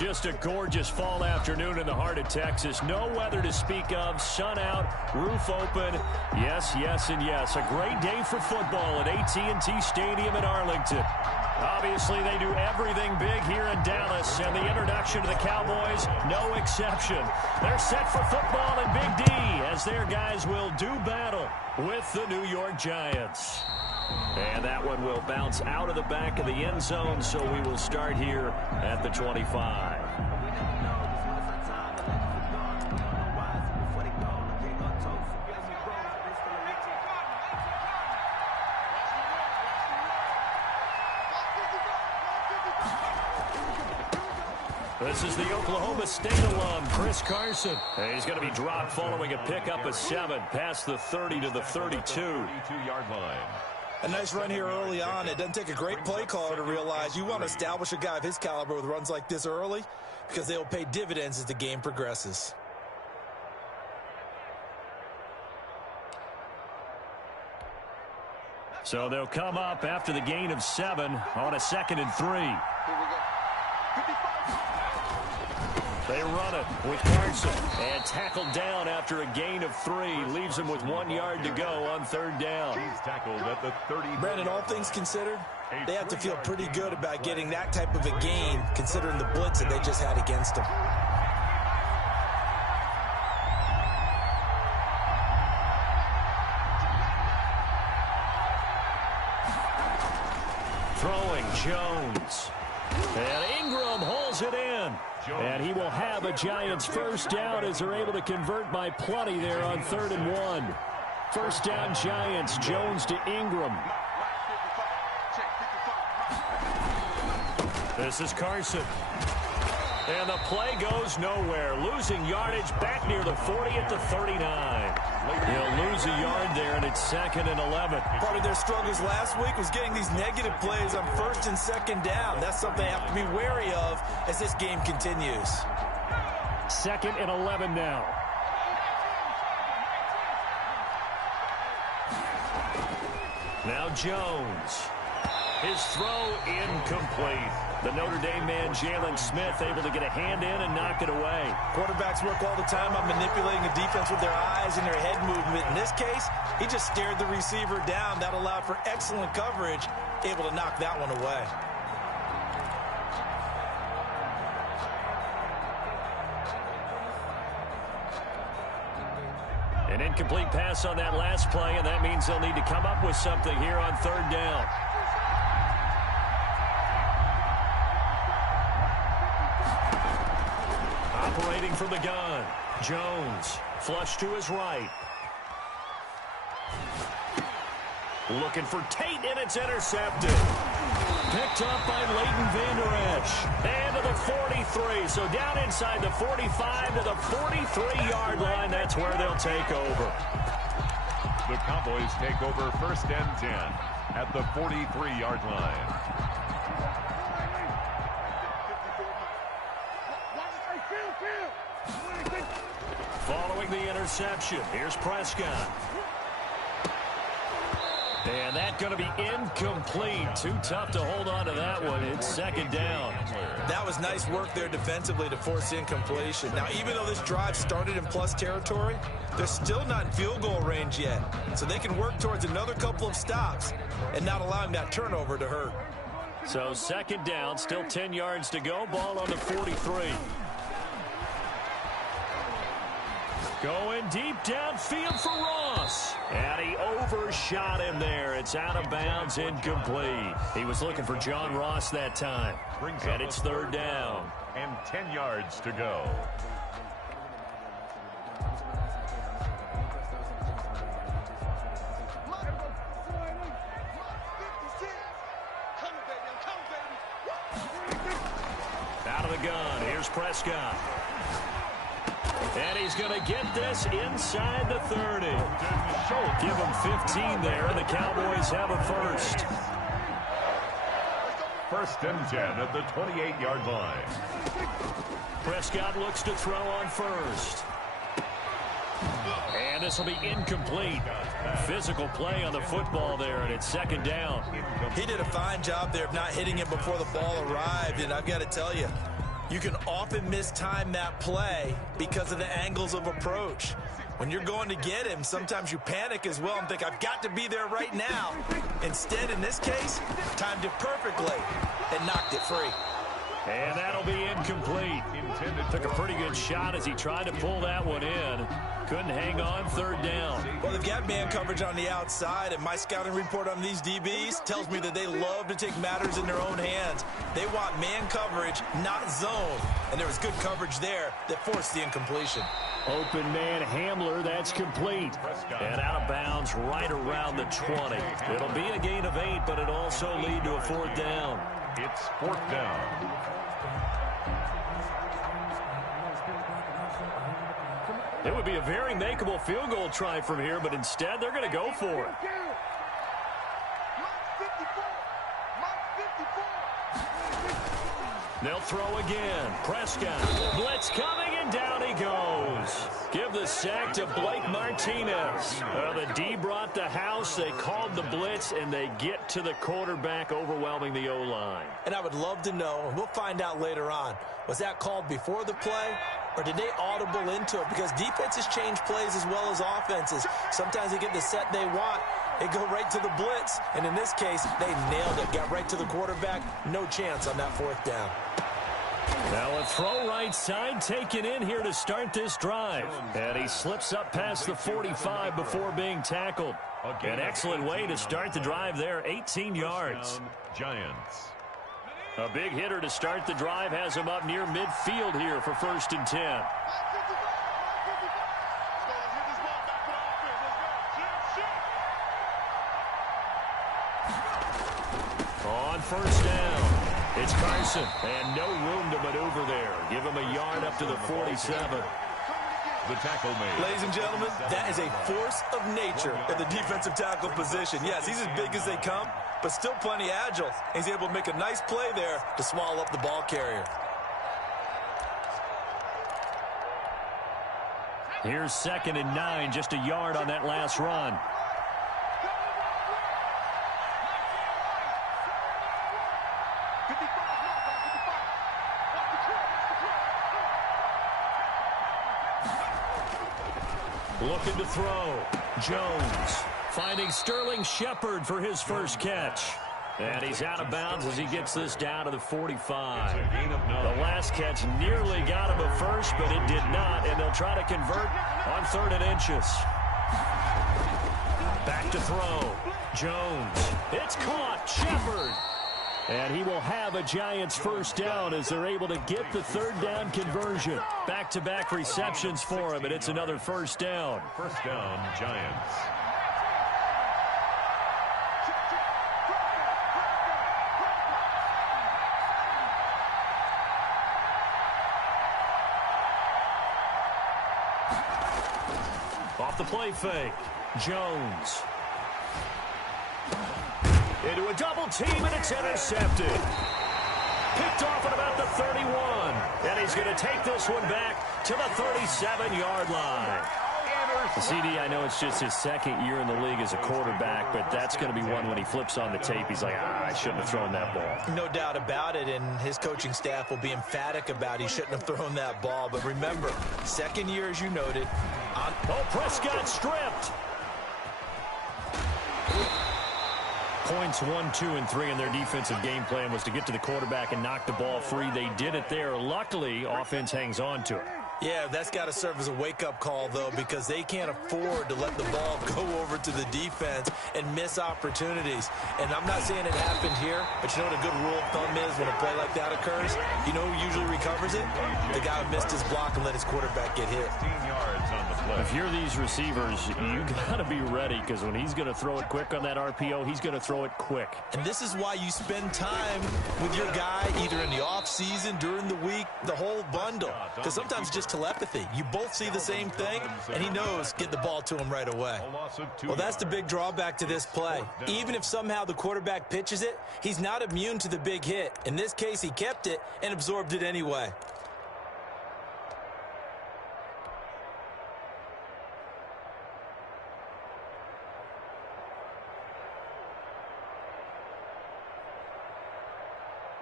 Just a gorgeous fall afternoon in the heart of Texas. No weather to speak of. Sun out, roof open. Yes, yes, and yes. A great day for football at AT&T Stadium in Arlington. Obviously, they do everything big here in Dallas, and the introduction to the Cowboys, no exception. They're set for football in Big D as their guys will do battle with the New York Giants. And that one will bounce out of the back of the end zone, so we will start here at the 25. This is the Oklahoma State alum, Chris Carson. And he's going to be dropped following a pickup of 7 past the 30 to the 32-yard line. A nice run here early on. It doesn't take a great play caller to realize you want to establish a guy of his caliber with runs like this early because they will pay dividends as the game progresses. So they'll come up after the gain of 7 on a 2nd and 3. They run it with Carson and tackled down after a gain of 3. Leaves him with 1 yard to go on 3rd down. He's tackled at the 30. Brandon, all things considered, they have to feel pretty good about getting that type of a gain considering the blitz that they just had against them. Throwing Jones. And Ingram holds it in. And he will have a Giants first down as they're able to convert by plenty there on 3rd and 1. First down Giants, Jones to Ingram. This is Carson. And the play goes nowhere. Losing yardage back near the 40 at the 39. He'll lose a yard there, and it's 2nd and 11. Part of their struggles last week was getting these negative plays on 1st and 2nd down. That's something they have to be wary of as this game continues. 2nd and 11 now. Now Jones. His throw incomplete. The Notre Dame man, Jalen Smith, able to get a hand in and knock it away. Quarterbacks work all the time on manipulating the defense with their eyes and their head movement. In this case, he just stared the receiver down. That allowed for excellent coverage, able to knock that one away. An incomplete pass on that last play, and that means they'll need to come up with something here on 3rd down. Operating from the gun, Jones, flush to his right. Looking for Tate, and it's intercepted. Picked up by Leighton Vander Esch. And to the 43, so down inside the 45 to the 43-yard line. That's where they'll take over. The Cowboys take over 1st and 10 at the 43-yard line. Following the interception, here's Prescott. And that's going to be incomplete. Too tough to hold on to that one. It's 2nd down. That was nice work there defensively to force incompletion. Now, even though this drive started in plus territory, they're still not in field goal range yet. So they can work towards another couple of stops and not allowing that turnover to hurt. So 2nd down, still 10 yards to go. Ball on the 43. Going deep downfield for Ross. And he overshot him there. It's out of bounds, incomplete. He was looking for John Ross that time. And it's 3rd down. And 10 yards to go. Out of the gun, here's Prescott. And he's going to get this inside the 30. Give him 15 there, and the Cowboys have a first. 1st and 10 at the 28-yard line. Prescott looks to throw on 1st. And this will be incomplete. Physical play on the football there, and it's 2nd down. He did a fine job there of not hitting it before the ball arrived, and I've got to tell you, You can often mistime that play because of the angles of approach. When you're going to get him, sometimes you panic as well and think, I've got to be there right now. Instead, in this case, timed it perfectly and knocked it free. And that'll be incomplete. Took a pretty good shot as he tried to pull that one in. Couldn't hang on, third down. Well, they've got man coverage on the outside, and my scouting report on these DBs tells me that they love to take matters in their own hands. They want man coverage, not zone. And there was good coverage there that forced the incompletion. Open man Hamler, that's complete. And out of bounds right around the 20. It'll be a gain of 8, but it'll also lead to a fourth down. It's fourth down. It would be a very makeable field goal try from here, but instead they're going to go for it. They'll throw again. Prescott. Blitz coming, and down he goes. Give the sack to Blake Martinez. The D brought the house. They called the blitz, and they get to the quarterback, overwhelming the O-line. And I would love to know, and we'll find out later on, was that called before the play, or did they audible into it? Because defenses change plays as well as offenses. Sometimes they get the set they want. They go right to the blitz, and in this case, they nailed it. Got right to the quarterback. No chance on that fourth down. Now a throw right side taken in here to start this drive. And he slips up past the 45 before being tackled. An excellent way to start the drive there, 18 yards. Giants. A big hitter to start the drive has him up near midfield here for 1st and 10. On first down, it's Carson, and no room to maneuver there. Give him a yard up to the 47. The tackle made. Ladies and gentlemen, that is a force of nature in the defensive tackle position. Yes, he's as big as they come, but still plenty agile. He's able to make a nice play there to swallow up the ball carrier. Here's 2nd and 9, just a yard on that last run. Looking to throw. Jones finding Sterling Shepard for his first catch. And he's out of bounds as he gets this down to the 45. The last catch nearly got him a first, but it did not, and they'll try to convert on 3rd and inches. Back to throw. Jones. It's caught. Shepard. And he will have a Giants first down as they're able to get the 3rd down conversion. Back-to-back receptions for him, and it's another first down. First down, Giants. Off the play fake. Jones. Into a double team, and it's intercepted. Picked off at about the 31. And he's going to take this one back to the 37-yard line. CD, I know it's just his 2nd year in the league as a quarterback, but that's going to be one when he flips on the tape. He's like, I shouldn't have thrown that ball. No doubt about it, and his coaching staff will be emphatic about he shouldn't have thrown that ball. But remember, 2nd year, as you noted. Prescott stripped. Points 1, 2, and 3 in their defensive game plan was to get to the quarterback and knock the ball free. They did it there. Luckily, offense hangs on to it. Yeah, that's got to serve as a wake-up call, though, because they can't afford to let the ball go over to the defense and miss opportunities. And I'm not saying it happened here, but you know what a good rule of thumb is when a play like that occurs? You know who usually recovers it? The guy who missed his block and let his quarterback get hit. 15 yards on the play. If you're these receivers, you got to be ready, because when he's going to throw it quick on that RPO, he's going to throw it quick. And this is why you spend time with your guy either in the offseason, during the week, the whole bundle. Because sometimes it's just telepathy. You both see the same thing, and he knows get the ball to him right away. Well, that's the big drawback to this play. Even if somehow the quarterback pitches it, he's not immune to the big hit. In this case, he kept it and absorbed it anyway.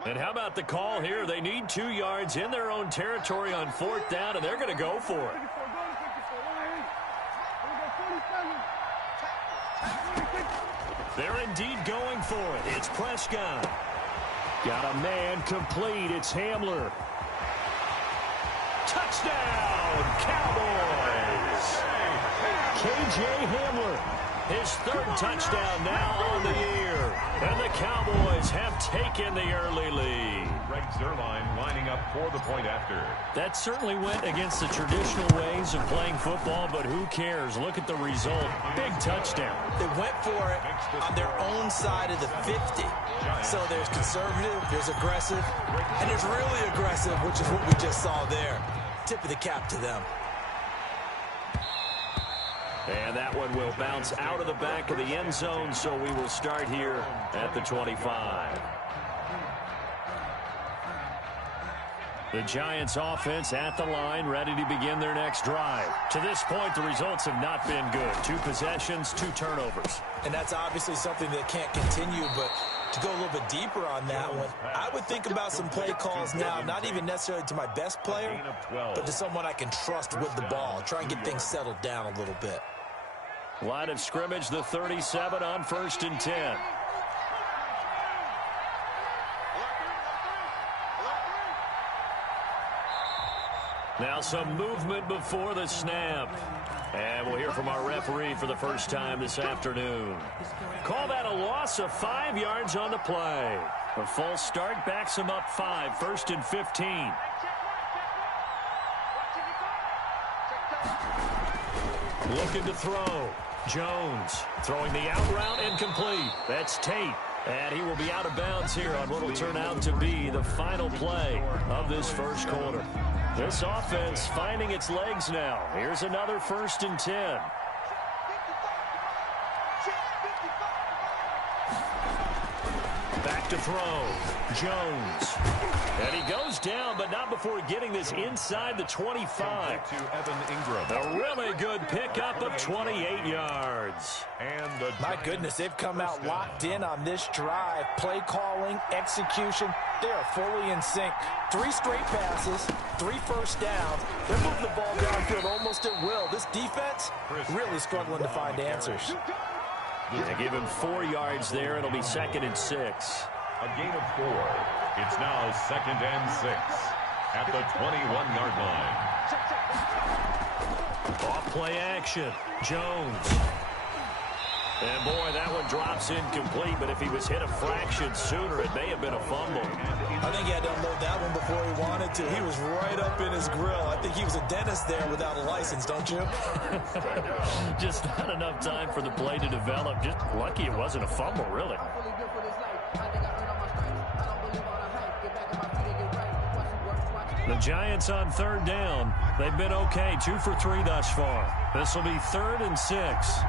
And how about the call here? They need 2 yards in their own territory on 4th down, and they're going to go for it. They're indeed going for it. It's Prescott. Got a man complete. It's Hamler. Touchdown, Cowboys. K.J. Hamler, his 3rd touchdown now on the year. And the Cowboys have taken the early lead. Greg Zuerlein lining up for the point after. That certainly went against the traditional ways of playing football, but who cares? Look at the result. Big touchdown. They went for it on their own side of the 50. So there's conservative, there's aggressive, and there's really aggressive, which is what we just saw there. Tip of the cap to them. And that one will bounce out of the back of the end zone, so we will start here at the 25. The Giants offense at the line, ready to begin their next drive. To this point, the results have not been good. 2 possessions, 2 turnovers. And that's obviously something that can't continue, but to go a little bit deeper on that one, I would think about some play calls now, not even necessarily to my best player, but to someone I can trust with the ball. Try and get things settled down a little bit. Line of scrimmage, the 37 on 1st and 10. Now some movement before the snap. And we'll hear from our referee for the first time this afternoon. Call that a loss of 5 yards on the play. A false start backs him up 5, 1st and 15. Looking to throw. Jones throwing the out route incomplete. That's Tate. And he will be out of bounds here on what will turn out to be the final play of this first quarter. This offense finding its legs now. Here's another 1st and 10. Back to throw. Jones. And he goes down, but not before getting this inside the 25. To Evan Ingram. A really good pickup of 28 yards. And My goodness, they've come out locked in on this drive. Play calling, execution, they are fully in sync. 3 straight passes, 3 first downs. They're moving the ball downfield almost at will. This defense really struggling to find answers. They give him 4 yards there. It'll be 2nd and 6. a gain of 4. It's now 2nd and 6 at the 21-yard line. Off play action. Jones. And boy, that one drops incomplete, but if he was hit a fraction sooner, it may have been a fumble. I think he had to unload that one before he wanted to. He was right up in his grill. I think he was a dentist there without a license, don't you? Just not enough time for the play to develop. Just lucky it wasn't a fumble, really. The Giants on 3rd down. They've been okay, 2 for 3 thus far. This will be 3rd and 6.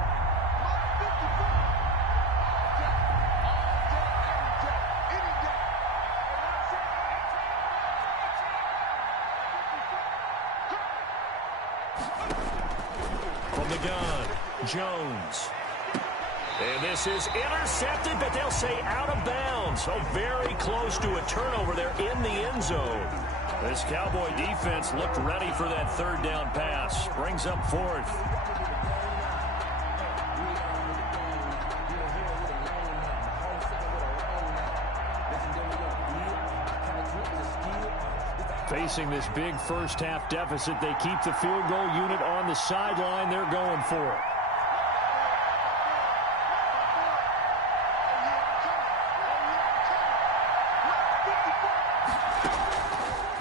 Jones. And this is intercepted, but they'll say out of bounds. So very close to a turnover there in the end zone. This Cowboy defense looked ready for that 3rd down pass. Brings up 4th. Facing this big first half deficit, they keep the field goal unit on the sideline. They're going for it.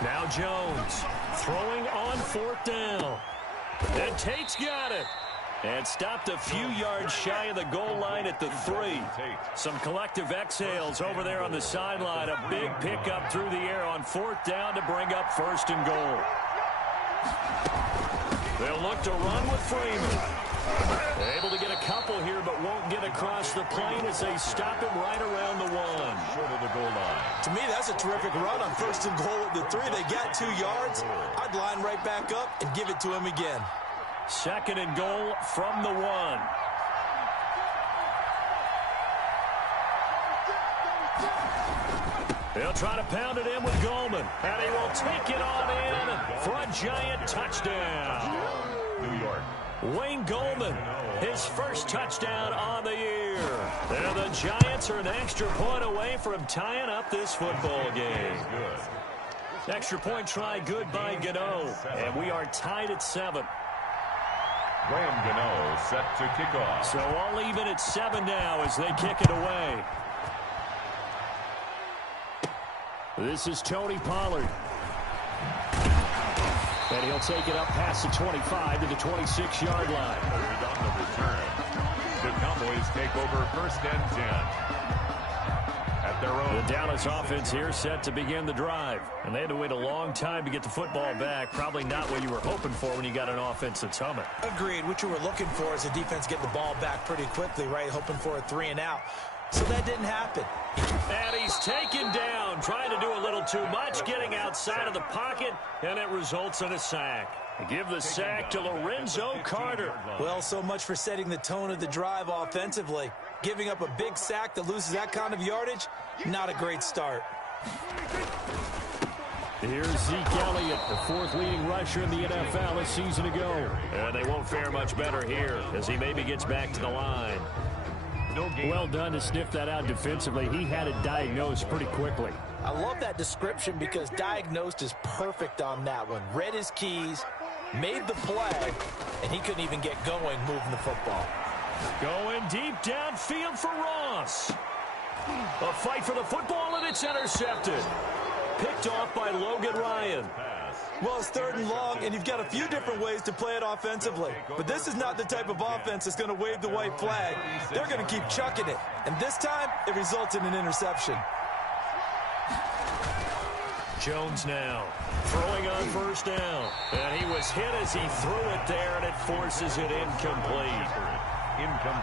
Now Jones throwing on 4th down. And Tate's got it. And stopped a few yards shy of the goal line at the 3. Some collective exhales over there on the sideline. A big pickup through the air on 4th down to bring up 1st and goal. They'll look to run with Freeman. Able to get a couple here, but won't get across the plane as they stop him right around the 1. Short of the goal line. To me, that's a terrific run on 1st and goal at the 3. They got 2 yards. I'd line right back up and give it to him again. 2nd and goal from the 1. They'll try to pound it in with Goldman, and he will take it on in for a giant touchdown. New York. Wayne Goldman, his first touchdown on the year. And the Giants are an extra point away from tying up this football game. Good. Extra point try good by Gano, and we are tied at 7. Graham Gano set to kick off. So all even at 7 now as they kick it away. This is Tony Pollard. And he'll take it up past the 25 to the 26-yard line. On the return. The Cowboys take over first and 10. At their own. The Dallas offense here set to begin the drive. And they had to wait a long time to get the football back. Probably not what you were hoping for when you got an offense that's humming. Agreed. What you were looking for is the defense getting the ball back pretty quickly, right? Hoping for a 3-and-out. So that didn't happen. And he's taken down, trying to do a little too much, getting outside of the pocket, and it results in a sack. Give the sack to Lorenzo Carter. Well, so much for setting the tone of the drive offensively. Giving up a big sack that loses that kind of yardage, not a great start. Here's Zeke Elliott, the 4th leading rusher in the NFL a season ago. And they won't fare much better here as he maybe gets back to the line. Well done to sniff that out defensively. He had it diagnosed pretty quickly. I love that description because diagnosed is perfect on that one. Read his keys, made the play, and he couldn't even get going moving the football. Going deep downfield for Ross. A fight for the football, and it's intercepted. Picked off by Logan Ryan. Well, it's 3rd and long, and you've got a few different ways to play it offensively. But this is not the type of offense that's going to wave the white flag. They're going to keep chucking it. And this time, it results in an interception. Jones now throwing on 1st down. And he was hit as he threw it there, and it forces it incomplete.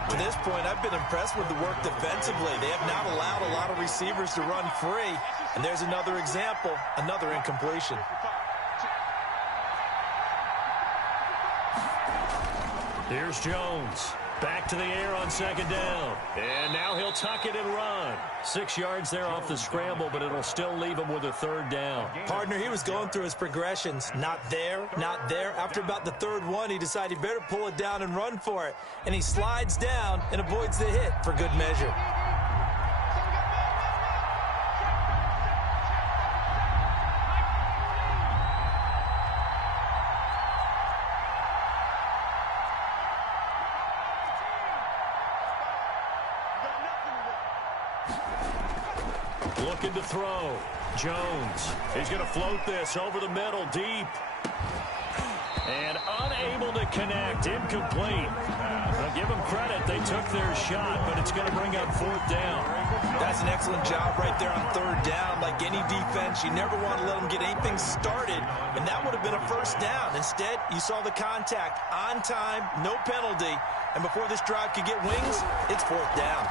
To this point, I've been impressed with the work defensively. They have not allowed a lot of receivers to run free. And there's another example, another incompletion. Here's Jones. Back to the air on 2nd down. And now he'll tuck it and run. 6 yards there off the scramble, but it'll still leave him with a 3rd down. Partner, he was going through his progressions. Not there, not there. After about the 3rd one, he decided he better pull it down and run for it. And he slides down and avoids the hit for good measure. Looking to throw. Jones. He's going to float this over the middle deep. And unable to connect. Incomplete. Now give them credit. They took their shot, but it's going to bring up 4th down. That's an excellent job right there on 3rd down. Like any defense, you never want to let them get anything started, and that would have been a 1st down. Instead, you saw the contact on time, no penalty, and before this drive could get wings, it's 4th down.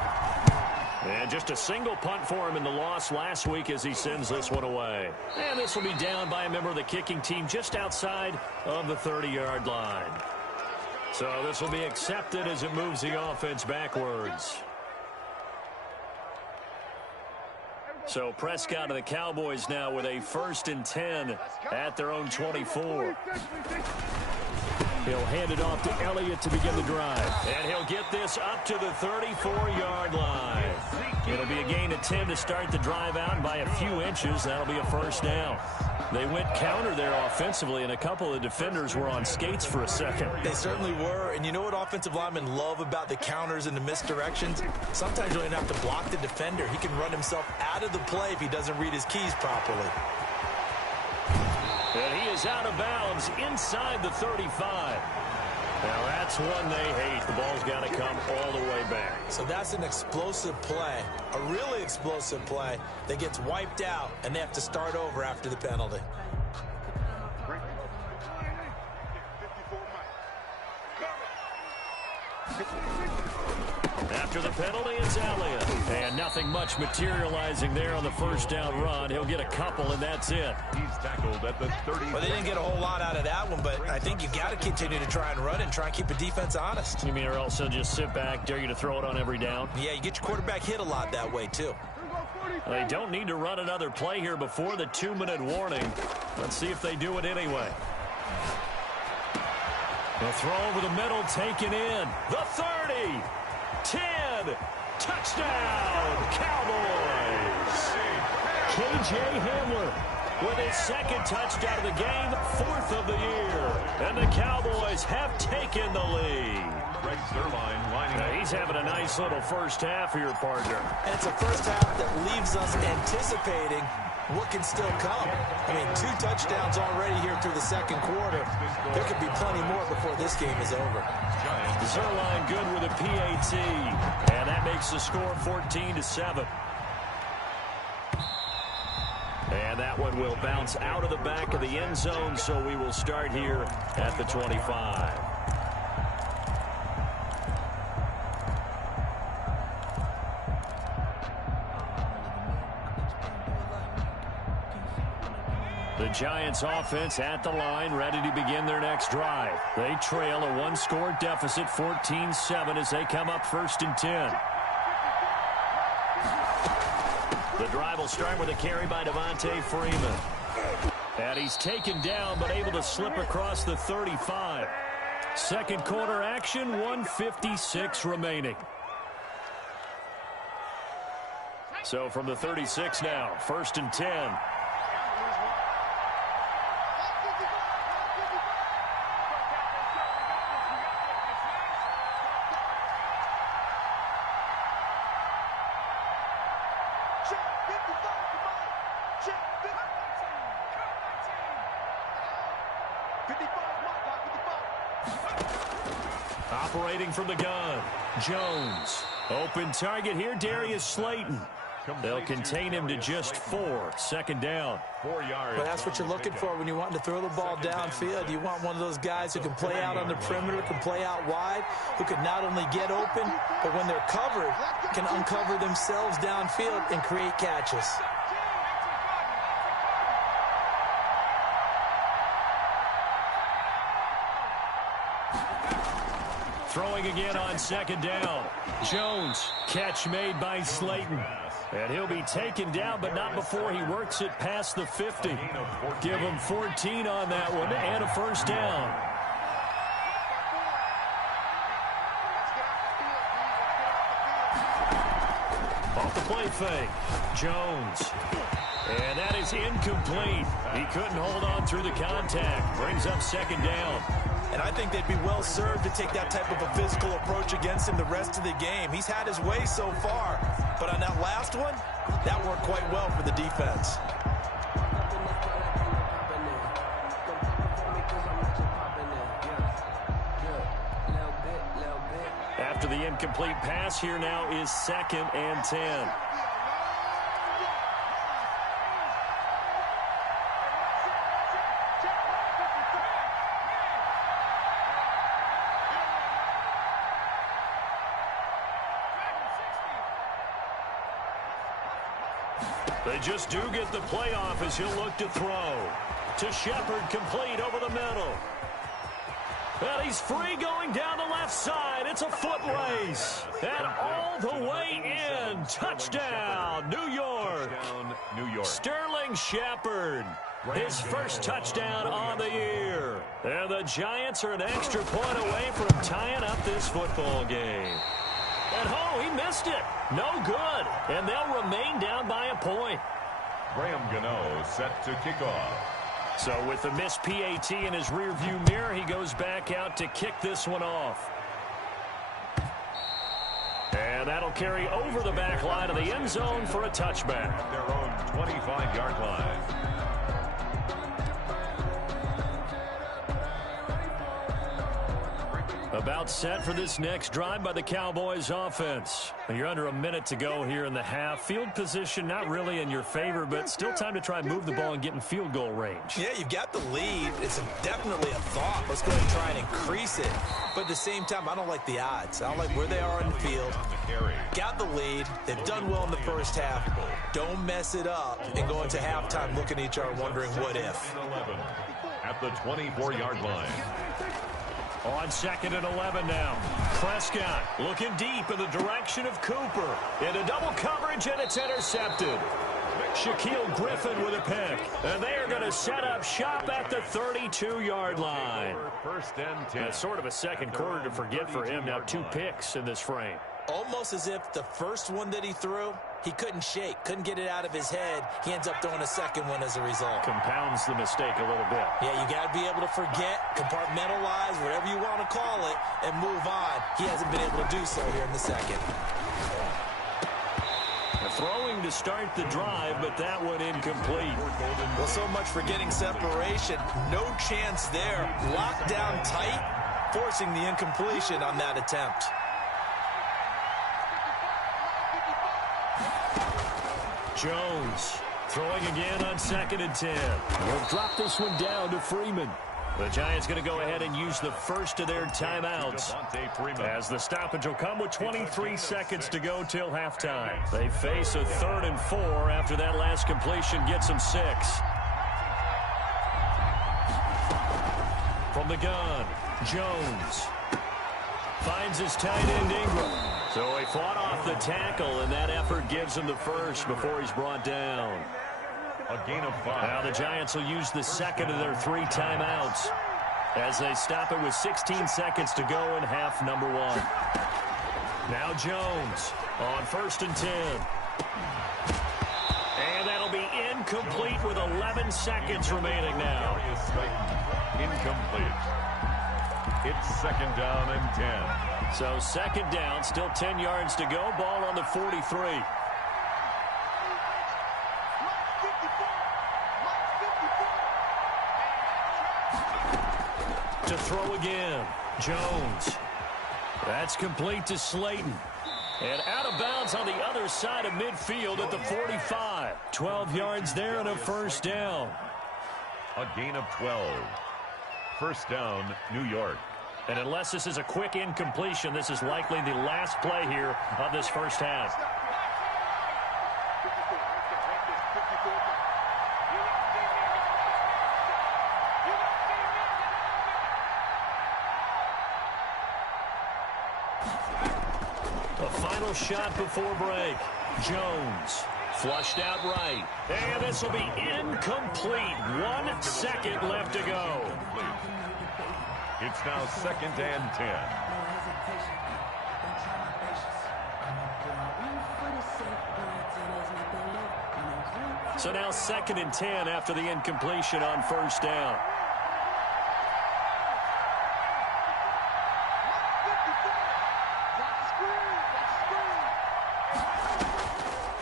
And just a single punt for him in the loss last week as he sends this one away. And this will be down by a member of the kicking team just outside of the 30-yard line. So this will be accepted as it moves the offense backwards. So Prescott and the Cowboys now with a 1st and 10 at their own 24. He'll hand it off to Elliott to begin the drive. And he'll get this up to the 34-yard line. It'll be a gain of 10 to start the drive out by a few inches. That'll be a 1st down. They went counter there offensively, and a couple of defenders were on skates for a second. They certainly were, and you know what offensive linemen love about the counters and the misdirections? Sometimes you don't even have to block the defender. He can run himself out of the play if he doesn't read his keys properly. And he is out of bounds inside the 35. Now that's one they hate. The ball's got to come all the way back. So that's an explosive play, a really explosive play that gets wiped out, and they have to start over after the penalty. After the penalty, it's Elliott. And nothing much materializing there on the first down run. He'll get a couple, and that's it. He's tackled at the 30. Well, they didn't get a whole lot out of that one, but I think you got to continue to try and run and try and keep the defense honest. You mean, or else he'll just sit back, dare you to throw it on every down? Yeah, you get your quarterback hit a lot that way, too. They don't need to run another play here before the 2-minute warning. Let's see if they do it anyway. The throw over the middle, taken in. The 30, 10, touchdown, Cowboys. K.J. Hamler with his second touchdown of the game, 4th of the year. And the Cowboys have taken the lead. Greg Zuerlein lining up. He's having a nice little first half here, partner. And it's a first half that leaves us anticipating what can still come. I mean, 2 touchdowns already here through the second quarter. There could be plenty more before this game is over. Zuerlein good with a PAT. And that makes the score 14-7. And that one will bounce out of the back of the end zone, so we will start here at the 25. The Giants offense at the line, ready to begin their next drive. They trail a 1-score deficit, 14-7, as they come up 1st and 10. The drive will start with a carry by Devontae Freeman. And he's taken down, but able to slip across the 35. Second quarter action, 1:56 remaining. So from the 36 now, 1st and 10. Operating from the gun, Jones. Open target here, Darius Slayton. They'll contain him to just 4. Second down. 4 yards. But that's what you're looking for when you want to throw the ball downfield. You want one of those guys who can play out on the perimeter, can play out wide, who can not only get open, but when they're covered, can uncover themselves downfield and create catches. Throwing again on second down. Jones, catch made by Slayton. And he'll be taken down, but not before he works it past the 50. Give him 14 on that one and a first down. Off the play fake, Jones. And that is incomplete. He couldn't hold on through the contact. Brings up second down. And I think they'd be well served to take that type of a physical approach against him the rest of the game. He's had his way so far, but on that last one, that worked quite well for the defense. After the incomplete pass, here now is 2nd and 10. They just do get the playoff as he'll look to throw. To Shepard, complete over the middle. And he's free going down the left side. It's a foot race. And all the way in. Touchdown, New York. New York. Sterling Shepard. His first touchdown on the year. And the Giants are an extra point away from tying up this football game. And he missed it. No good. And they'll remain down by a point. Graham Gano set to kick off. So with the missed PAT in his rearview mirror, he goes back out to kick this one off. And that'll carry over the back line of the end zone for a touchback. At their own 25-yard line. About set for this next drive by the Cowboys offense. You're under a minute to go here in the half. Field position not really in your favor, but still time to try and move the ball and get in field goal range. Yeah, you've got the lead. It's definitely a thought. Let's go ahead and try and increase it. But at the same time, I don't like the odds. I don't like where they are in the field. Got the lead. They've done well in the first half. Don't mess it up and go into halftime looking at each other wondering what if. At the 24-yard line. On 2nd and 11 now. Prescott looking deep in the direction of Cooper. Into double coverage, and it's intercepted. Shaquille Griffin with a pick. And they are going to set up shop at the 32-yard line. First and 10. It's sort of a second quarter to forget for him. Now 2 picks in this frame. Almost as if the first one that he threw, he couldn't shake, couldn't get it out of his head. He ends up throwing a second one as a result. Compounds the mistake a little bit. Yeah, you got to be able to forget, compartmentalize, whatever you want to call it, and move on. He hasn't been able to do so here in the second. Throwing to start the drive, but that one incomplete. Well, so much for getting separation. No chance there. Locked down tight, forcing the incompletion on that attempt. Jones throwing again on 2nd and 10. He'll drop this one down to Freeman. The Giants going to go ahead and use the first of their timeouts as the stoppage will come with 23 seconds to go till halftime. They face a 3rd and 4 after that last completion gets them 6. From the gun, Jones finds his tight end Ingram. So he fought off the tackle, and that effort gives him the first before he's brought down. A gain of 5. Now the Giants will use the second of their 3 timeouts as they stop it with 16 seconds to go in half number 1. Now Jones on 1st and 10. And that'll be incomplete with 11 seconds remaining now. Incomplete. It's 2nd down and 10. So 2nd down, still 10 yards to go. Ball on the 43. To throw again, Jones. That's complete to Slayton. And out of bounds on the other side of midfield at the 45. 12 yards there and a first down. A gain of 12. First down, New York. And unless this is a quick incompletion, this is likely the last play here of this first half. A final shot before break. Jones flushed out right. And this will be incomplete. 1 second left to go. It's now 2nd and 10. So now 2nd and 10 after the incompletion on first down.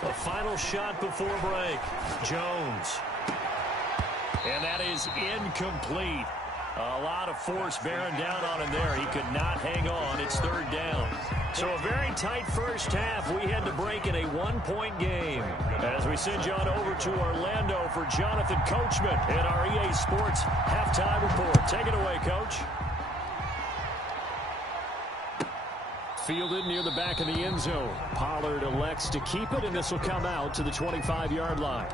A final shot before break. Jones. And that is incomplete. A lot of force bearing down on him there. He could not hang on. It's 3rd down. So a very tight first half. We had to break in a 1-point game. As we send you on over to Orlando for Jonathan Coachman in our EA Sports Halftime Report. Take it away, Coach. Fielded near the back of the end zone. Pollard elects to keep it, and this will come out to the 25-yard line.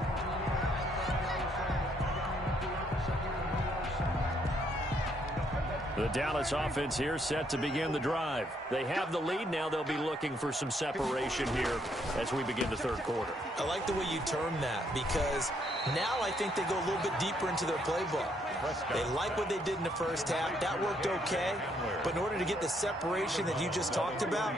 The Dallas offense here set to begin the drive. They have the lead now. They'll be looking for some separation here as we begin the 3rd quarter. I like the way you term that because now I think they go a little bit deeper into their playbook. They like what they did in the first half. That worked okay. But in order to get the separation that you just talked about,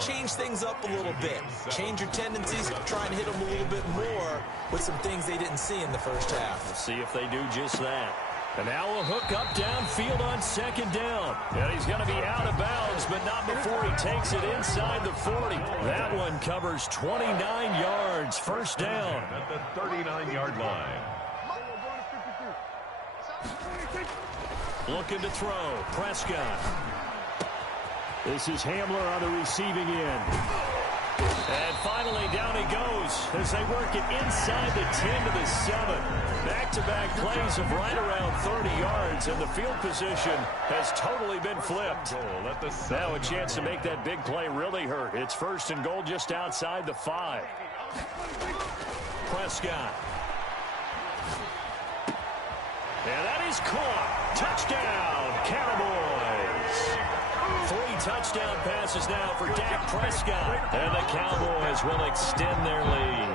change things up a little bit. Change your tendencies. Try and hit them a little bit more with some things they didn't see in the first half. We'll see if they do just that. And now a hook up downfield on 2nd down. And he's going to be out of bounds, but not before he takes it inside the 40. That one covers 29 yards. First down. At the 39-yard line. Looking to throw. Prescott. This is Hamler on the receiving end. And finally, down he goes as they work it inside the 10 to the 7. Back-to-back plays of right around 30 yards, and the field position has totally been flipped. Now a chance to make that big play really hurt. It's 1st and goal just outside the 5. Prescott. And that is caught. Touchdown, Cowboys. 3 touchdown passes now for Dak Prescott. And the Cowboys will extend their lead.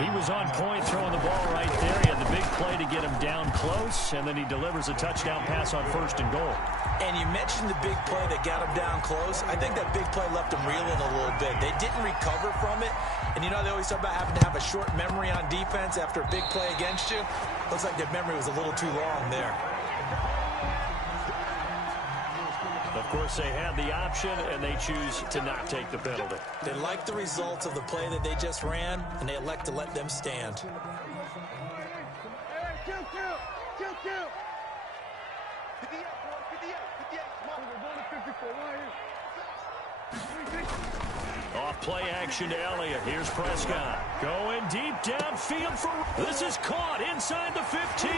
He was on point throwing the ball right there. He had the big play to get him down close, and then he delivers a touchdown pass on 1st and goal. And you mentioned the big play that got him down close. I think that big play left him reeling a little bit. They didn't recover from it. And you know, they always talk about having to have a short memory on defense after a big play against you. Looks like their memory was a little too long there. Of course, they had the option, and they choose to not take the penalty. They like the results of the play that they just ran, and they elect to let them stand. Off play action to Elliott. Here's Prescott. Going deep downfield for... This is caught inside the 15.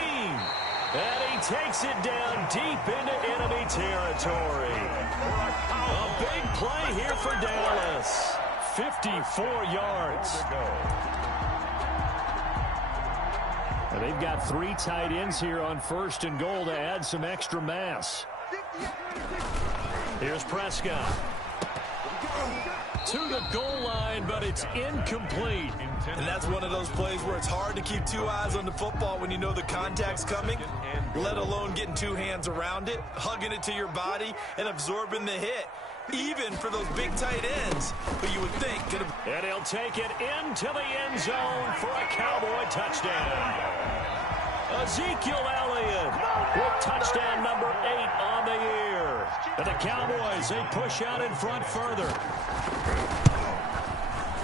And he takes it down deep into enemy territory. A big play here for Dallas. 54 yards. And they've got 3 tight ends here on 1st and goal to add some extra mass. Here's Prescott. To the goal line, but it's incomplete. And that's one of those plays where it's hard to keep 2 eyes on the football when you know the contact's coming, let alone getting 2 hands around it, hugging it to your body, and absorbing the hit, even for those big tight ends. But you would think... And he'll take it into the end zone for a Cowboy touchdown. Ezekiel Elliott with touchdown number 8 on the year. And the Cowboys, they push out in front further.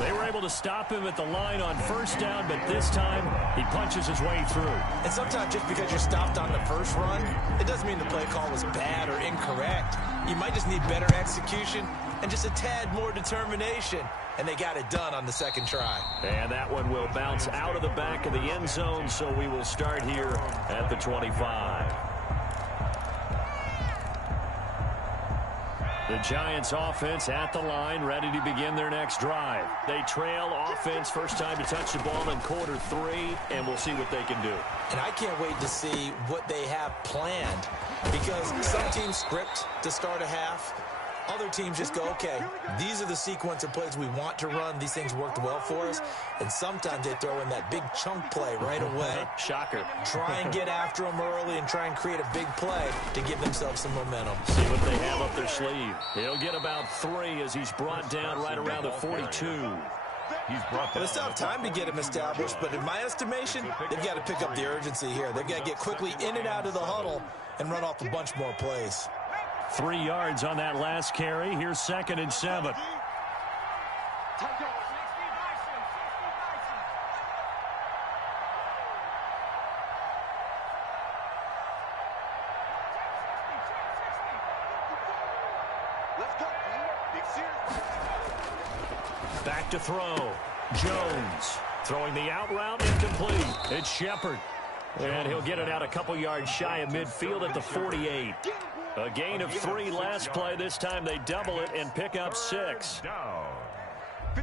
They were able to stop him at the line on 1st down, but this time he punches his way through. And sometimes just because you're stopped on the first run, it doesn't mean the play call was bad or incorrect. You might just need better execution and just a tad more determination. And they got it done on the 2nd try. And that one will bounce out of the back of the end zone, so we will start here at the 25. The Giants offense at the line, ready to begin their next drive. They trail offense, first time to touch the ball in quarter 3, and we'll see what they can do. And I can't wait to see what they have planned, because some teams script to start a half. Other teams just go, okay, these are the sequence of plays we want to run. These things worked well for us. And sometimes they throw in that big chunk play right away. Shocker. Try and get after them early and try and create a big play to give themselves some momentum. See what they have up their sleeve. He'll get about 3 as he's brought down right around the 42. They still have time to get him established, but in my estimation, they've got to pick up the urgency here. They've got to get quickly in and out of the huddle and run off a bunch more plays. 3 yards on that last carry. Here's 2nd and 7. Back to throw. Jones throwing the out route, incomplete. It's Shepard. And he'll get it out a couple yards shy of midfield at the 48. A gain of 3 last play. This time they double it and pick up 6.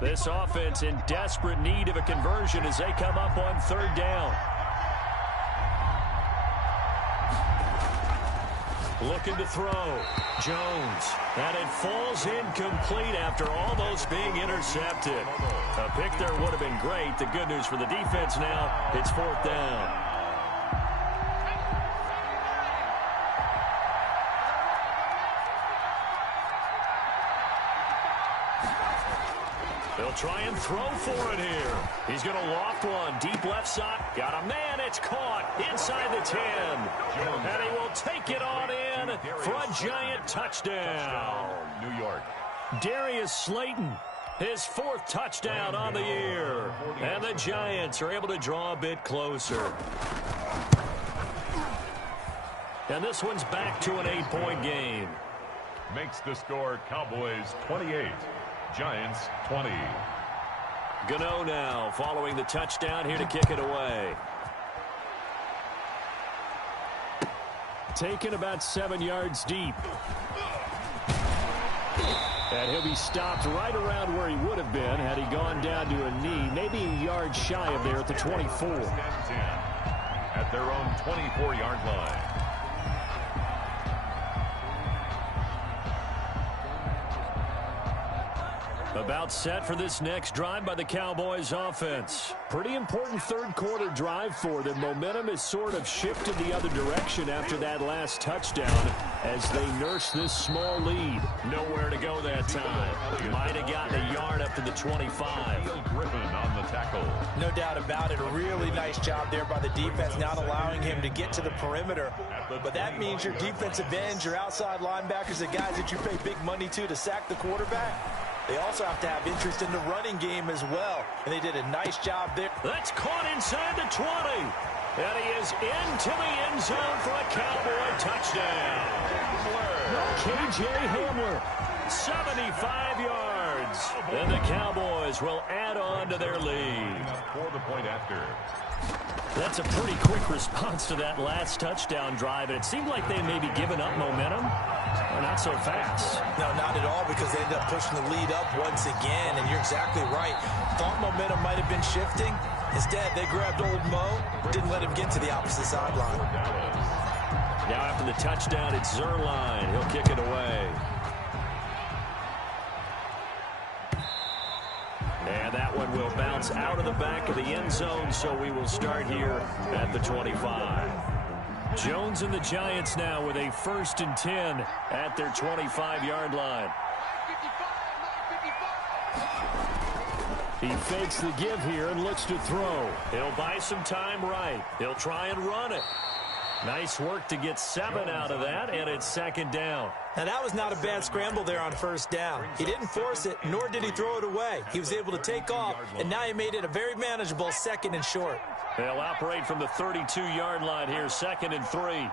This offense in desperate need of a conversion as they come up on 3rd down. Looking to throw. Jones. And it falls incomplete after almost being intercepted. A pick there would have been great. The good news for the defense now, it's 4th down. They'll try and throw for it here. He's going to loft one. Deep left side. Got a man. It's caught inside the 10. And he will take it on in for a Giant touchdown. New York. Darius Slayton, his 4th touchdown on the year. And the Giants are able to draw a bit closer. And this one's back to an 8-point game. makes the score Cowboys 28, Giants 20. Gano now following the touchdown here to kick it away. Taken about 7 yards deep. And he'll be stopped right around where he would have been had he gone down to a knee, maybe a yard shy of there at the 24. At their own 24-yard line. About set for this next drive by the Cowboys offense. Pretty important third quarter drive for them. Momentum has sort of shifted the other direction after that last touchdown as they nurse this small lead. Nowhere to go that time. Might have gotten a yard up to the 25. Griffin on the tackle. No doubt about it. A really nice job there by the defense, not allowing him to get to the perimeter. But that means your defensive ends, your outside linebackers, the guys that you pay big money to sack the quarterback, they also have to have interest in the running game as well. And they did a nice job there. That's caught inside the 20. And he is into the end zone for a Cowboy touchdown. K.J. Hamler, 75 yards. And the Cowboys will add on to their lead. For the point after. That's a pretty quick response to that last touchdown drive. And it seemed like they may be giving up momentum. Well, not so fast. No, not at all, because they ended up pushing the lead up once again. And you're exactly right. Thought momentum might have been shifting. Instead, they grabbed old Mo, didn't let him get to the opposite sideline. Now after the touchdown, it's Zuerlein. He'll kick it away. And that one will bounce out of the back of the end zone, so we will start here at the 25. Jones and the Giants now with a 1st and 10 at their 25-yard line. He fakes the give here and looks to throw. He'll buy some time right. He'll try and run it. Nice work to get 7 out of that, and it's 2nd down. Now, that was not a bad scramble there on 1st down. He didn't force it, nor did he throw it away. He was able to take off, and now he made it a very manageable 2nd and short. They'll operate from the 32-yard line here, 2nd and 3.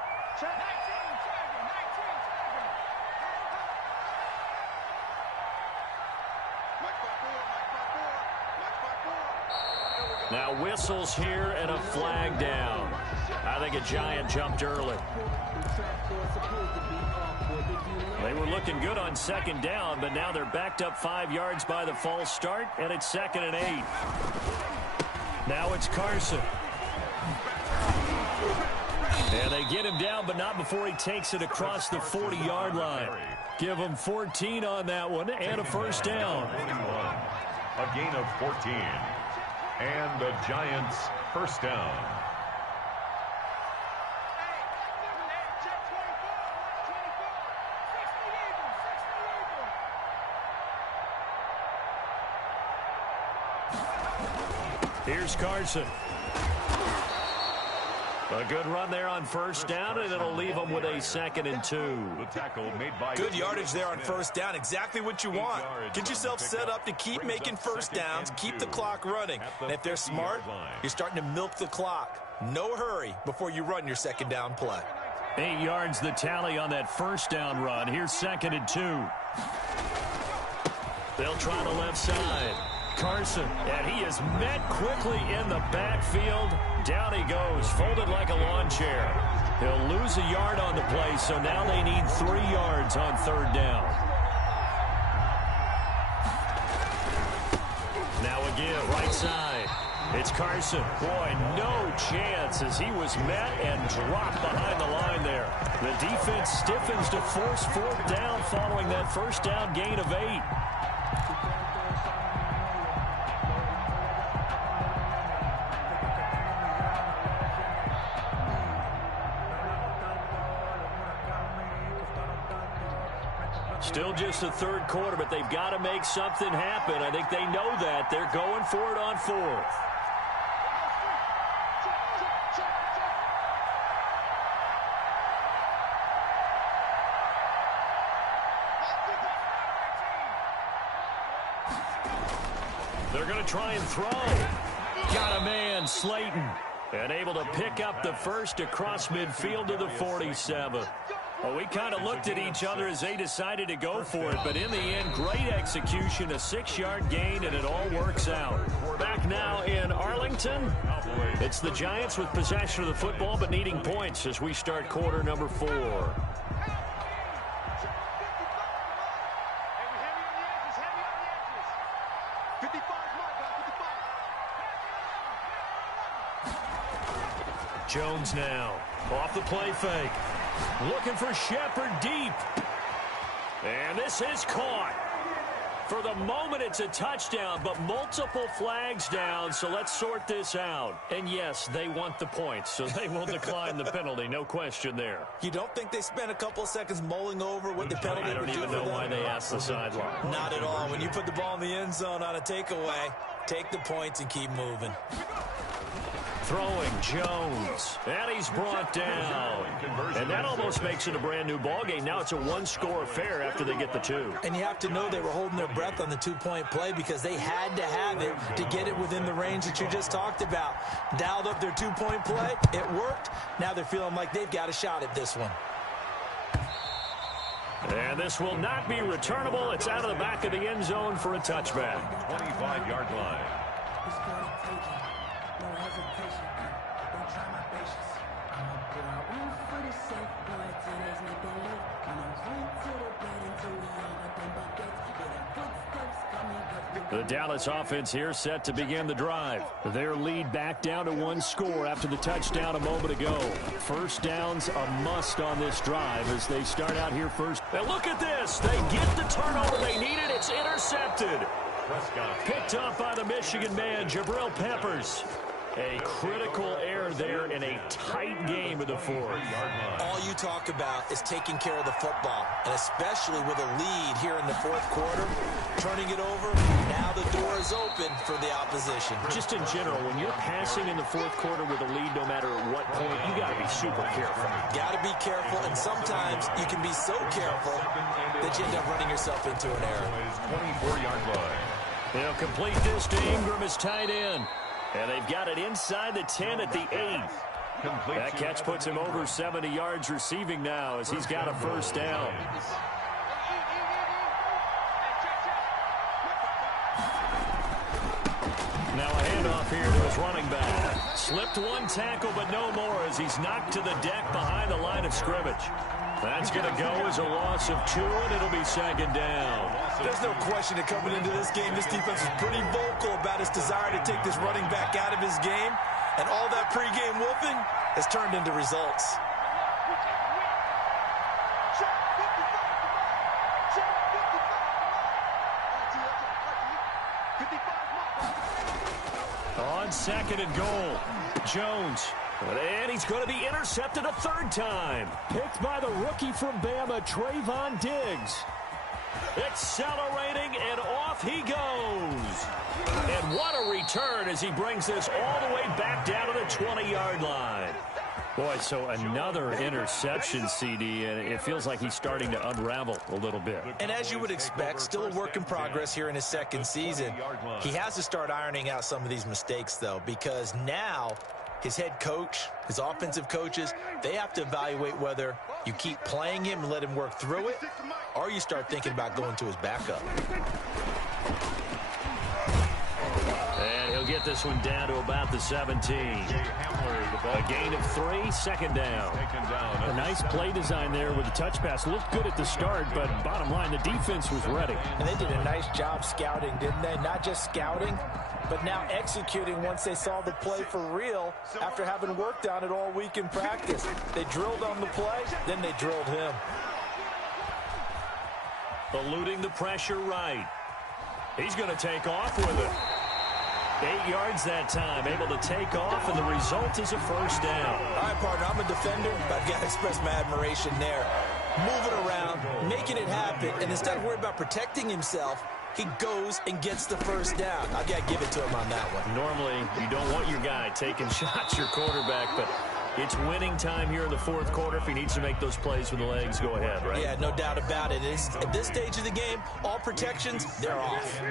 Now whistles here and a flag down. I think a Giant jumped early. They were looking good on 2nd down, but now they're backed up 5 yards by the false start, and it's 2nd and 8. Now it's Carson. And they get him down, but not before he takes it across the 40-yard line. Give him 14 on that one, and a 1st down. A gain of 14. And the Giants' 1st down. Here's Carson. A good run there on 1st down, and it'll leave them with a 2nd and 2. The tackle made by good yardage there on 1st down. Exactly what you want. Get yourself set up to keep making 1st downs, keep the clock running. And if they're smart, you're starting to milk the clock. No hurry before you run your 2nd down play. 8 yards the tally on that 1st down run. Here's 2nd and 2. They'll try the left side. Carson, and he is met quickly in the backfield. Down he goes, folded like a lawn chair. He'll lose a yard on the play, so now they need 3 yards on 3rd down. Now again, right side. It's Carson. Boy, no chance as he was met and dropped behind the line there. The defense stiffens to force 4th down following that 1st down gain of 8. Still just the 3rd quarter, but they've got to make something happen. I think they know that. They're going for it on 4th. They're going to try and throw. Got a man, Slayton. And able to pick up the 1st across midfield to the 47. Well, we kind of looked at each other as they decided to go for it, but in the end, great execution, a 6-yard gain, and it all works out. Back now in Arlington, it's the Giants with possession of the football, but needing points as we start quarter number 4. Jones now, off the play fake. Looking for Shepard deep. And this is caught. For the moment, it's a touchdown, but multiple flags down, so let's sort this out. And yes, they want the points, so they will decline the penalty, no question there. You don't think they spent a couple of seconds mulling over what the penalty would do for them? I don't even know why they asked the sideline. Not at all. When you put the ball in the end zone on a takeaway, take the points and keep moving. Throwing Jones, and he's brought down. And that almost makes it a brand-new ballgame. Now it's a one-score affair after they get the 2. And you have to know they were holding their breath on the 2-point play because they had to have it to get it within the range that you just talked about. Dialed up their 2-point play. It worked. Now they're feeling like they've got a shot at this one. And this will not be returnable. It's out of the back of the end zone for a touchback. 25-yard line. The Dallas offense here set to begin the drive. Their lead back down to 1 score after the touchdown a moment ago. First down's a must on this drive as they start out here first. And look at this. They get the turnover they needed. It's intercepted. Picked up by the Michigan man, Jabril Peppers. A critical error there in a tight game of the 4th. All you talk about is taking care of the football, and especially with a lead here in the 4th quarter, turning it over, now the door is open for the opposition. Just in general, when you're passing in the 4th quarter with a lead, no matter at what point, you got to be super careful. Got to be careful, and sometimes you can be so careful that you end up running yourself into an error. 24-yard line. They'll complete this to Ingram as tight end. And they've got it inside the 10 at the 8. That catch puts him over 70 yards receiving now as he's got a first down. Now a handoff here to his running back. Slipped one tackle, but no more as he's knocked to the deck behind the line of scrimmage. That's going to go as a loss of 2, and it'll be second down. There's no question that coming into this game, this defense was pretty vocal about its desire to take this running back out of his game. And all that pregame whooping has turned into results. On 2nd and goal, Jones. And he's going to be intercepted a 3rd time. Picked by the rookie from Bama, Trayvon Diggs. Accelerating, and off he goes. And what a return as he brings this all the way back down to the 20-yard line. Boy, so another interception, CD, and it feels like he's starting to unravel a little bit. And as you would expect, still a work in progress here in his 2nd season. He has to start ironing out some of these mistakes, though, because now his head coach, his offensive coaches, they have to evaluate whether you keep playing him and let him work through it, or you start thinking about going to his backup. And he'll get this one down to about the 17. A gain of 3, 2nd down. A nice play design there with the touch pass. Looked good at the start, but bottom line, the defense was ready. And they did a nice job scouting, didn't they? Not just scouting, but now executing once they saw the play for real after having worked on it all week in practice. They drilled on the play, then they drilled him. Eluding the pressure right. He's going to take off with it. 8 yards that time, able to take off, and the result is a first down. All right, partner, I'm a defender, but I've got to express my admiration there. Moving around, making it happen, and instead of worrying about protecting himself, he goes and gets the first down. I've got to give it to him on that one. Normally, you don't want your guy taking shots, your quarterback, but it's winning time here in the 4th quarter. If he needs to make those plays with the legs, go ahead, right? Yeah, no doubt about it. At this stage of the game, all protections, they're off.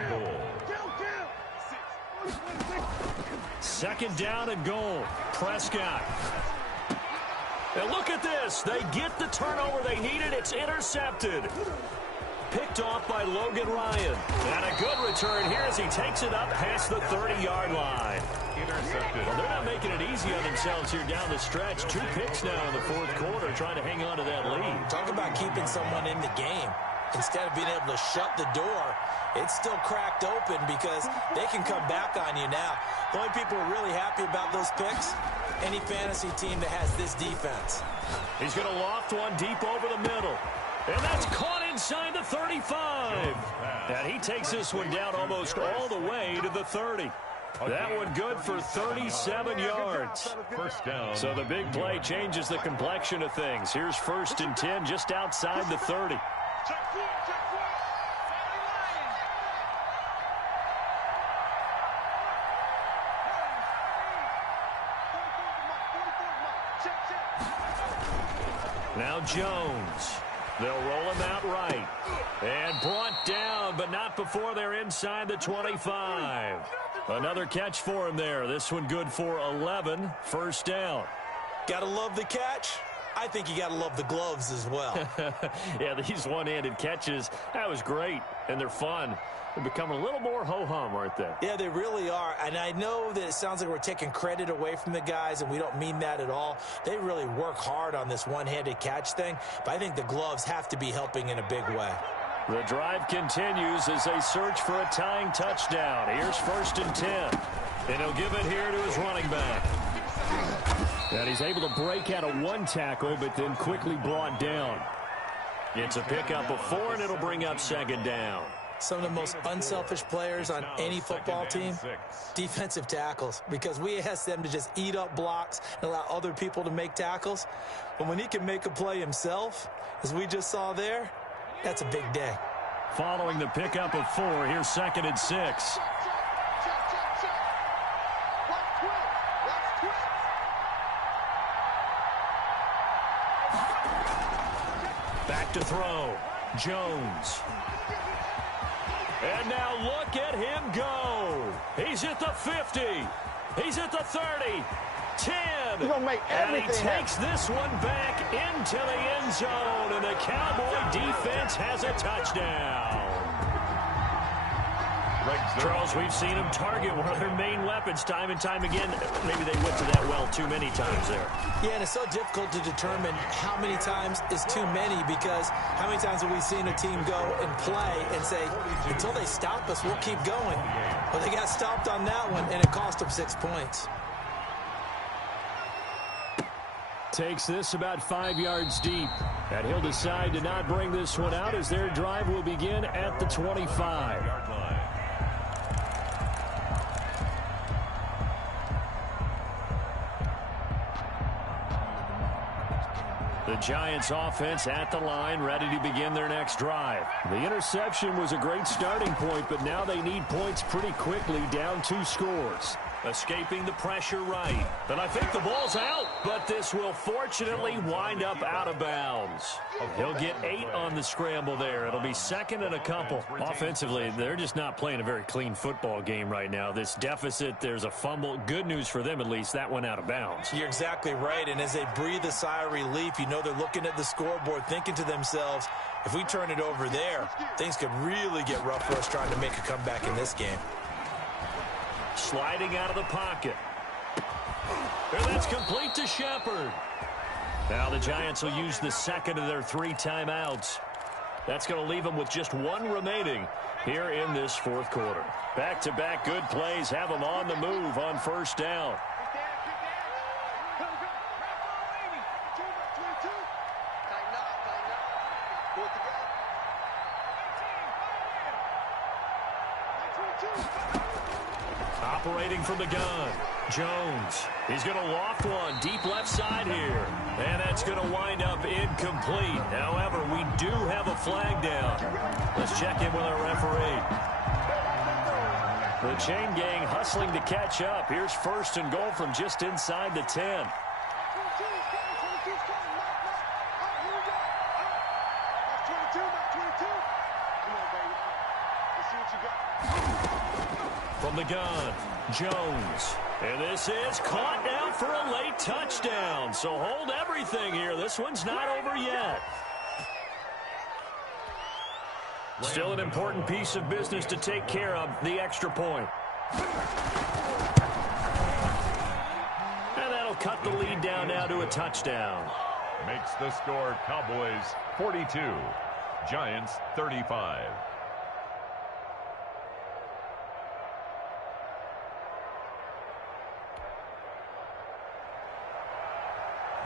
2nd down and goal. Prescott. And look at this. They get the turnover they needed. It's intercepted. Picked off by Logan Ryan. And a good return here as he takes it up past the 30-yard line. Intercepted. Well, they're not making it easy on themselves here down the stretch. 2 picks now in the fourth quarter, trying to hang on to that lead. Talk about keeping someone in the game. Instead of being able to shut the door, it's still cracked open because they can come back on you now. The only people who are really happy about those picks, any fantasy team that has this defense. He's going to loft one deep over the middle. And that's caught inside the 35. And he takes this one down almost all the way to the 30. That one good for 37 yards. First down. So the big play changes the complexion of things. Here's 1st and 10 just outside the 30. Now Jones. They'll roll him out right. And brought down, but not before they're inside the 25. Another catch for him there. This one good for 11. First down. Gotta love the catch. I think you gotta love the gloves as well. Yeah, these one-handed catches, that was great. And they're fun. They're becoming a little more ho-hum, aren't they? Yeah, they really are. And I know that it sounds like we're taking credit away from the guys, and we don't mean that at all. They really work hard on this one-handed catch thing, but I think the gloves have to be helping in a big way. The drive continues as they search for a tying touchdown. Here's 1st and 10. And he'll give it here to his running back. And he's able to break out of one tackle, but then quickly brought down. It's a pickup of 4, and it'll bring up 2nd down. Some of the most unselfish players on any football team, defensive tackles, because we ask them to just eat up blocks and allow other people to make tackles. But when he can make a play himself, as we just saw there, that's a big day. Following the pickup of 4, here's 2nd and 6. Back to throw. Jones. And now look at him go. He's at the 50. He's at the 30. 10. He's gonna make everything and he takes this one back into the end zone. And the Cowboy defense has a touchdown. Charles, we've seen them target one of their main weapons time and time again. Maybe they went to that well too many times there. Yeah, and it's so difficult to determine how many times is too many, because how many times have we seen a team go and play and say, until they stop us, we'll keep going. Well, they got stopped on that one, and it cost them 6 points. Takes this about 5 yards deep. And he'll decide to not bring this one out as their drive will begin at the 25. The Giants offense at the line, ready to begin their next drive. The interception was a great starting point, but now they need points pretty quickly, down 2 scores. Escaping the pressure right. And I think the ball's out, but this will fortunately wind up out of bounds. He'll get 8 on the scramble there. It'll be 2nd and a couple. Offensively, they're just not playing a very clean football game right now. This deficit, there's a fumble. Good news for them, at least. That went out of bounds. You're exactly right, and as they breathe a sigh of relief, you know they're looking at the scoreboard, thinking to themselves, if we turn it over there, things could really get rough for us trying to make a comeback in this game. Sliding out of the pocket. And that's complete to Shepard. Now the Giants will use the 2nd of their 3 timeouts. That's going to leave them with just 1 remaining here in this 4th quarter. Back-to-back good plays have them on the move on 1st down. Operating from the gun, Jones. He's going to loft one deep left side here. And that's going to wind up incomplete. However, we do have a flag down. Let's check in with our referee. The chain gang hustling to catch up. Here's 1st and goal from just inside the 10. From the gun, Jones. And this is caught now for a late touchdown. So hold everything here. This one's not over yet. Still an important piece of business to take care of, the extra point. And that'll cut the lead down now to a touchdown. Makes the score Cowboys 42, Giants 35.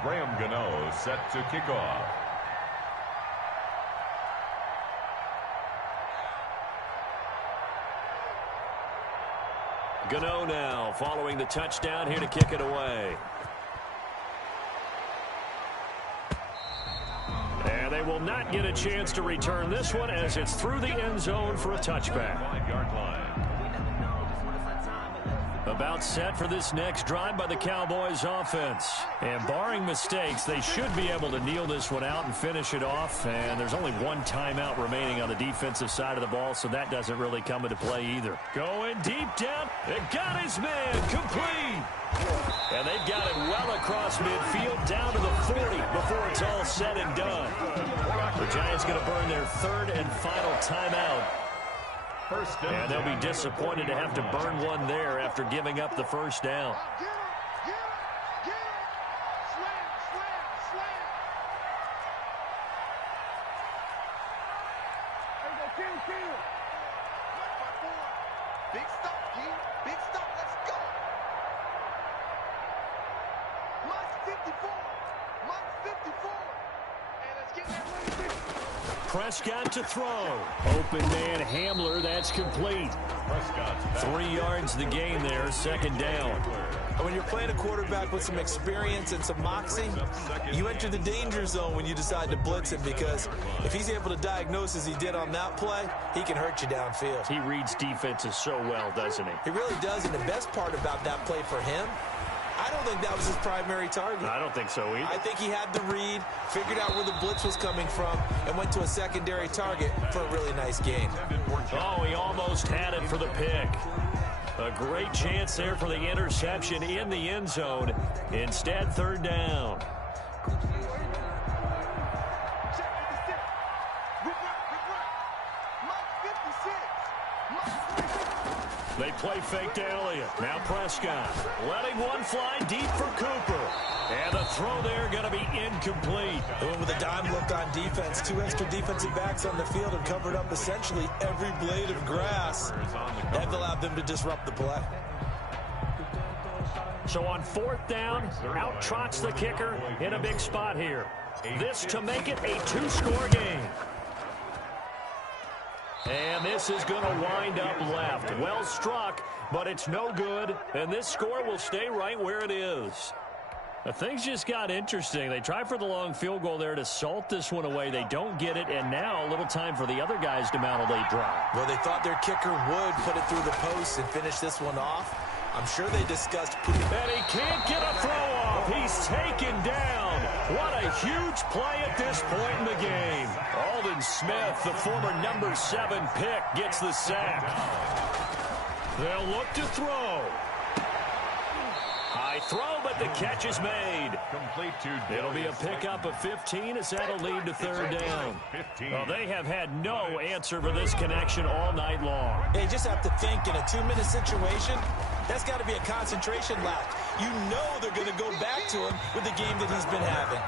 Graham Gano set to kick off. Gano now following the touchdown here to kick it away. And they will not get a chance to return this one as it's through the end zone for a touchback. 5-yard line. About set for this next drive by the Cowboys offense. And barring mistakes, they should be able to kneel this one out and finish it off. And there's only one timeout remaining on the defensive side of the ball, so that doesn't really come into play either. Going deep down. It got his man complete. And they've got it well across midfield down to the 40 before it's all said and done. The Giants going to burn their third and final timeout. And they'll be disappointed to have to burn one there after giving up the first down. Big stop, G. Big stop. Let's go. March 54. March 54. And let's get that ready. Prescott to throw. Open man Hamler. That's complete. 3 yards the gain there. Second down. When you're playing a quarterback with some experience and some moxie, you enter the danger zone when you decide to blitz him, because if he's able to diagnose as he did on that play, he can hurt you downfield. He reads defenses so well, doesn't he? He really does, and the best part about that play for him, I don't think that was his primary target. I don't think so either. I think he had the read, figured out where the blitz was coming from, and went to a secondary target for a really nice gain. Oh, he almost had it for the pick. A great chance there for the interception in the end zone. Instead, third down. They play fake to Elliott. Now Prescott letting one fly deep for Cooper. And the throw there going to be incomplete. They went with a dime look on defense. 2 extra defensive backs on the field and covered up essentially every blade of grass. That allowed them to disrupt the play. So on fourth down, out trots the kicker in a big spot here. This to make it a 2-score game. And this is going to wind up left. Well struck, but it's no good. And this score will stay right where it is. Things just got interesting. They try for the long field goal there to salt this one away. They don't get it, and now a little time for the other guys to mount a late drive. Well, they thought their kicker would put it through the post and finish this one off. I'm sure they discussed putting... And he can't get a throw off. He's taken down. What a huge play at this point in the game. Aldon Smith, the former number 7 pick, gets the sack. They'll look to throw. High throw, but the catch is made. Complete to It'll be a pickup of 15 as that'll lead to third down. Well, they have had no answer for this connection all night long. They just have to think in a 2-minute situation, that's got to be a concentration lapse. You know they're going to go back to him with the game that he's been having.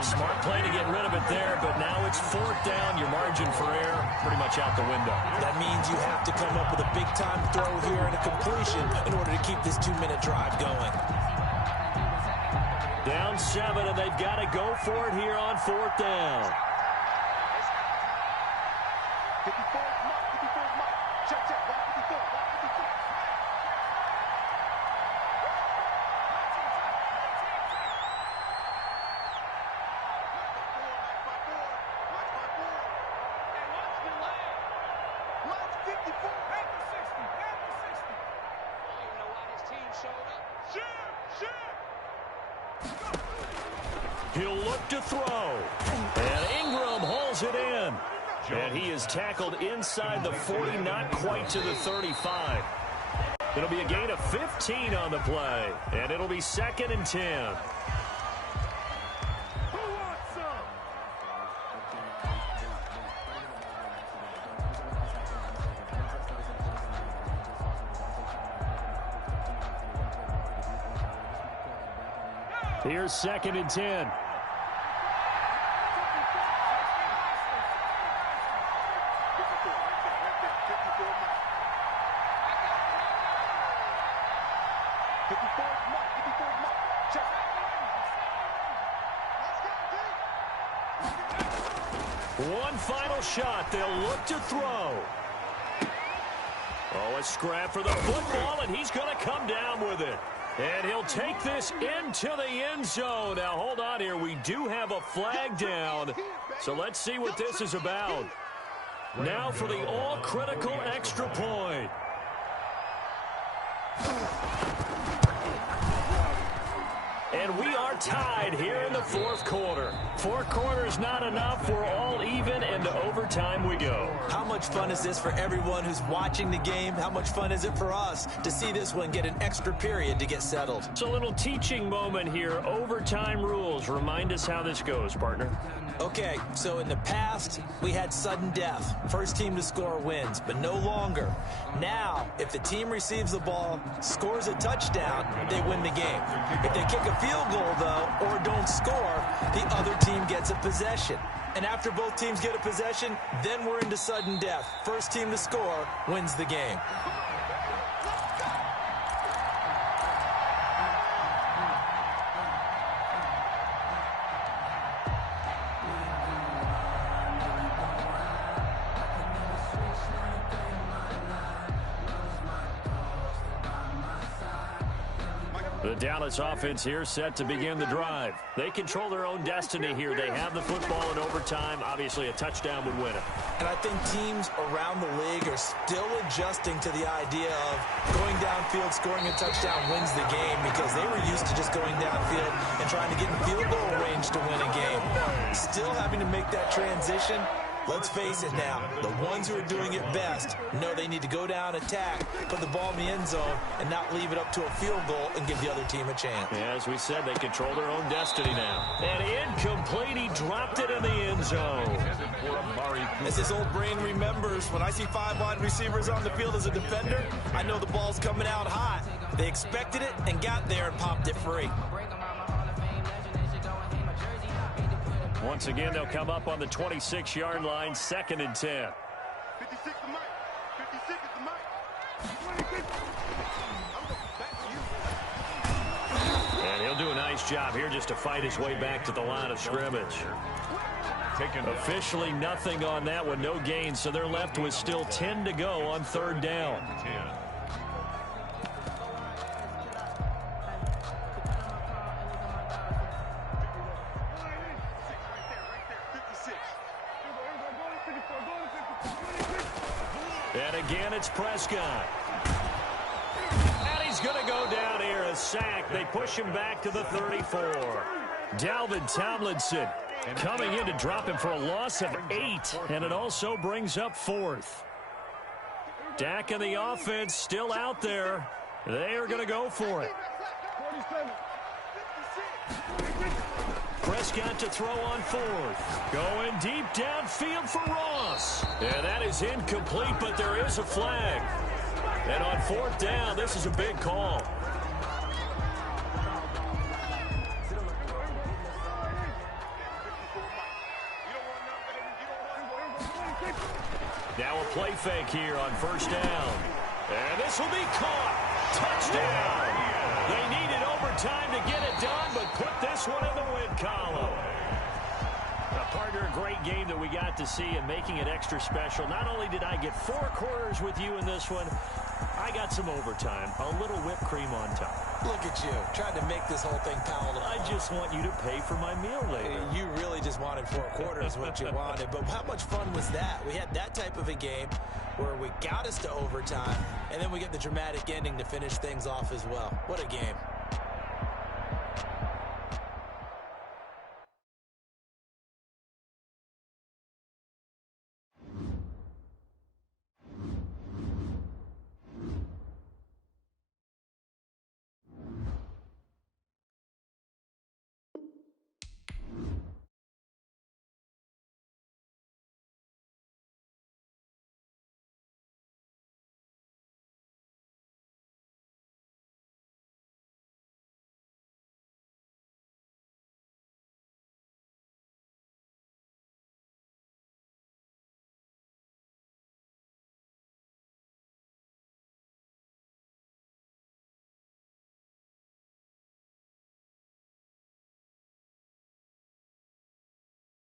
Smart play to get rid of it there, but now it's fourth down. Your margin for error pretty much out the window. That means you have to come up with a big-time throw here and a completion in order to keep this 2-minute drive going. Down 7, and they've got to go for it here on fourth down. 54, Mark. Check, 154, 154. He'll look to throw. And Ingram hauls it in. And he is tackled inside the 40, not quite to the 35. It'll be a gain of 15 on the play, and it'll be 2nd and 10. Here's 2nd and 10. One final shot. They'll look to throw. Oh, a scrap for the football, and he's going to come down with it. And he'll take this into the end zone. Now, hold on here. We do have a flag down. So let's see what this is about. Now for the all-critical extra point. And we are tied here in the 4th quarter. 4 quarters not enough. We're all even, and to overtime we go. How much fun is this for everyone who's watching the game? How much fun is it for us to see this one get an extra period to get settled? It's a little teaching moment here. Overtime rules. Remind us how this goes, partner. Okay, so in the past, we had sudden death. First team to score wins, but no longer. Now, if the team receives the ball, scores a touchdown, they win the game. If they kick a field goal, though, or don't score, the other team gets a possession. And after both teams get a possession, then we're into sudden death. First team to score wins the game. The Dallas offense here set to begin the drive. They control their own destiny here. They have the football in overtime. Obviously, a touchdown would win it. And I think teams around the league are still adjusting to the idea of going downfield, scoring a touchdown wins the game, because they were used to just going downfield and trying to get in field goal range to win a game. Still having to make that transition. Let's face it now, the ones who are doing it best know they need to go down, attack, put the ball in the end zone, and not leave it up to a field goal and give the other team a chance. Yeah, as we said, they control their own destiny now. And incomplete, he dropped it in the end zone. As his old brain remembers, when I see 5 wide receivers on the field as a defender, I know the ball's coming out hot. They expected it and got there and popped it free. Once again, they'll come up on the 26-yard line, 2nd and 10. 56 to Mike. 56 is to Mike. And he'll do a nice job here just to fight his way back to the line of scrimmage. Officially nothing on that one, no gain, so they're left with still 10 to go on 3rd down. And again, it's Prescott. And he's going to go down here, a sack. They push him back to the 34. Dalvin Tomlinson coming in to drop him for a loss of 8. And it also brings up 4th. Dak and the offense still out there. They are going to go for it. Prescott to throw on 4th. Going deep downfield for Ross. And that is incomplete, but there is a flag. And on 4th down, this is a big call. Now a play fake here on 1st down. And this will be caught. Touchdown. They needed overtime to get it done, but put this one in the win column. Partner, a great game that we got to see and making it extra special. Not only did I get 4 quarters with you in this one, I got some overtime, a little whipped cream on top. Look at you, trying to make this whole thing palatable. I just want you to pay for my meal later. You really just wanted 4 quarters, what you wanted. But how much fun was that? We had that type of a game where we got us to overtime, and then we get the dramatic ending to finish things off as well. What a game.